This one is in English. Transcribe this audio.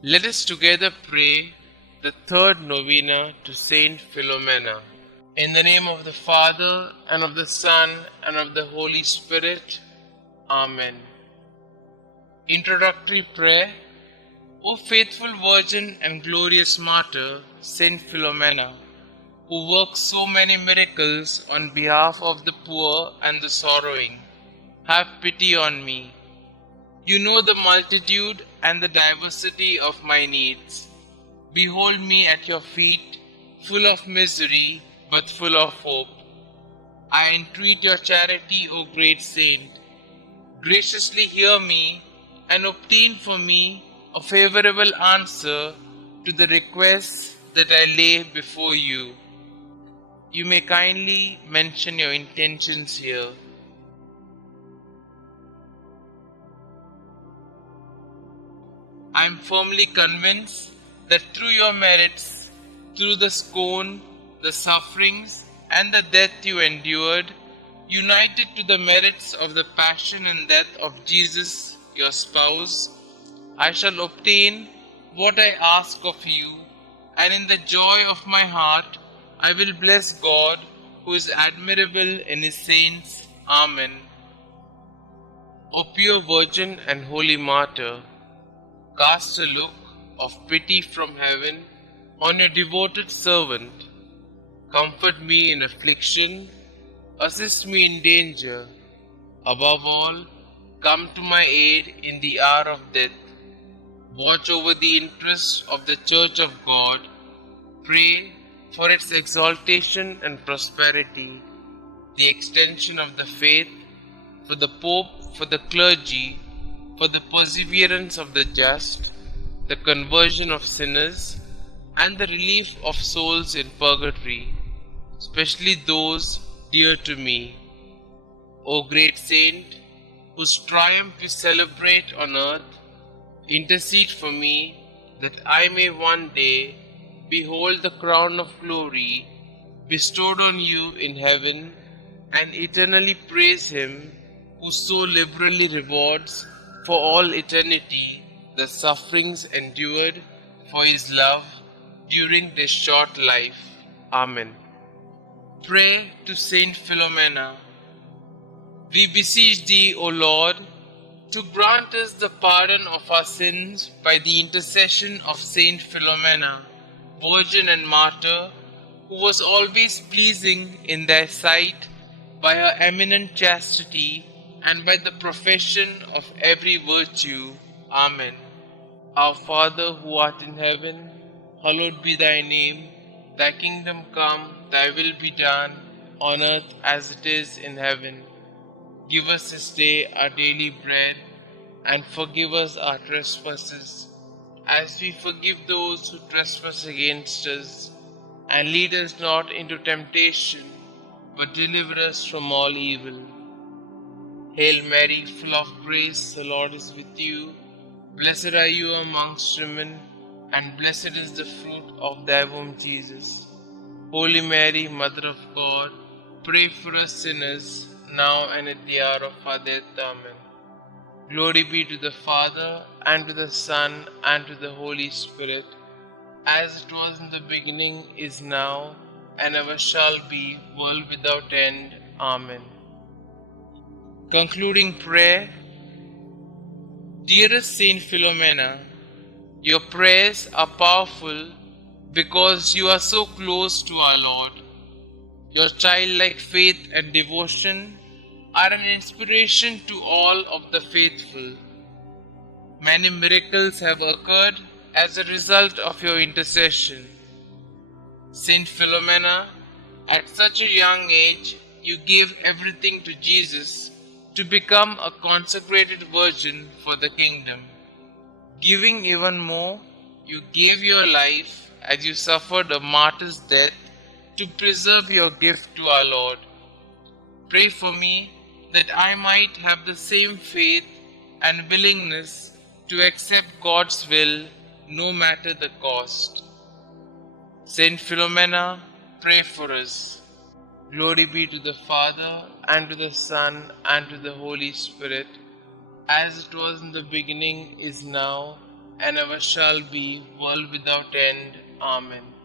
Let us together pray the third novena to St Philomena. In the name of the Father, and of the Son, and of the Holy Spirit. Amen. Introductory Prayer. O faithful Virgin and glorious Martyr, St Philomena, who works so many miracles on behalf of the poor and the sorrowing, have pity on me. You know the multitude and the diversity of my needs. Behold me at your feet, full of misery, but full of hope. I entreat your charity, O great saint. Graciously hear me and obtain for me a favorable answer to the requests that I lay before you. You may kindly mention your intentions here. I am firmly convinced that through your merits, through the scorn, the sufferings, and the death you endured, united to the merits of the passion and death of Jesus, your spouse, I shall obtain what I ask of you, and in the joy of my heart I will bless God, who is admirable in his saints. Amen. O pure Virgin and Holy Martyr, cast a look of pity from heaven on your devoted servant. Comfort me in affliction, assist me in danger. Above all, come to my aid in the hour of death. Watch over the interests of the Church of God. Pray for its exaltation and prosperity, the extension of the faith, for the Pope, for the clergy, for the perseverance of the just, the conversion of sinners, and the relief of souls in purgatory, especially those dear to me. O great saint, whose triumph we celebrate on earth, intercede for me that I may one day behold the crown of glory bestowed on you in heaven and eternally praise him who so liberally rewards for all eternity the sufferings endured for his love during this short life. Amen. Pray to Saint Philomena. We beseech thee, O Lord, to grant us the pardon of our sins by the intercession of Saint Philomena, Virgin and Martyr, who was always pleasing in thy sight by her eminent chastity and by the profession of every virtue. Amen. Our Father who art in heaven, hallowed be thy name. Thy kingdom come, thy will be done, on earth as it is in heaven. Give us this day our daily bread, and forgive us our trespasses, as we forgive those who trespass against us. And lead us not into temptation, but deliver us from all evil. Hail Mary, full of grace, the Lord is with you. Blessed are you amongst women, and blessed is the fruit of thy womb, Jesus. Holy Mary, Mother of God, pray for us sinners, now and at the hour of our death. Amen. Glory be to the Father, and to the Son, and to the Holy Spirit, as it was in the beginning, is now, and ever shall be, world without end. Amen. Concluding prayer. Dearest Saint Philomena, your prayers are powerful because you are so close to our Lord. Your childlike faith and devotion are an inspiration to all of the faithful. Many miracles have occurred as a result of your intercession. Saint Philomena, at such a young age, you gave everything to Jesus to become a consecrated virgin for the kingdom. Giving even more, you gave your life as you suffered a martyr's death to preserve your gift to our Lord. Pray for me that I might have the same faith and willingness to accept God's will no matter the cost. Saint Philomena, pray for us. Glory be to the Father, and to the Son, and to the Holy Spirit, as it was in the beginning, is now, and ever shall be, world without end. Amen.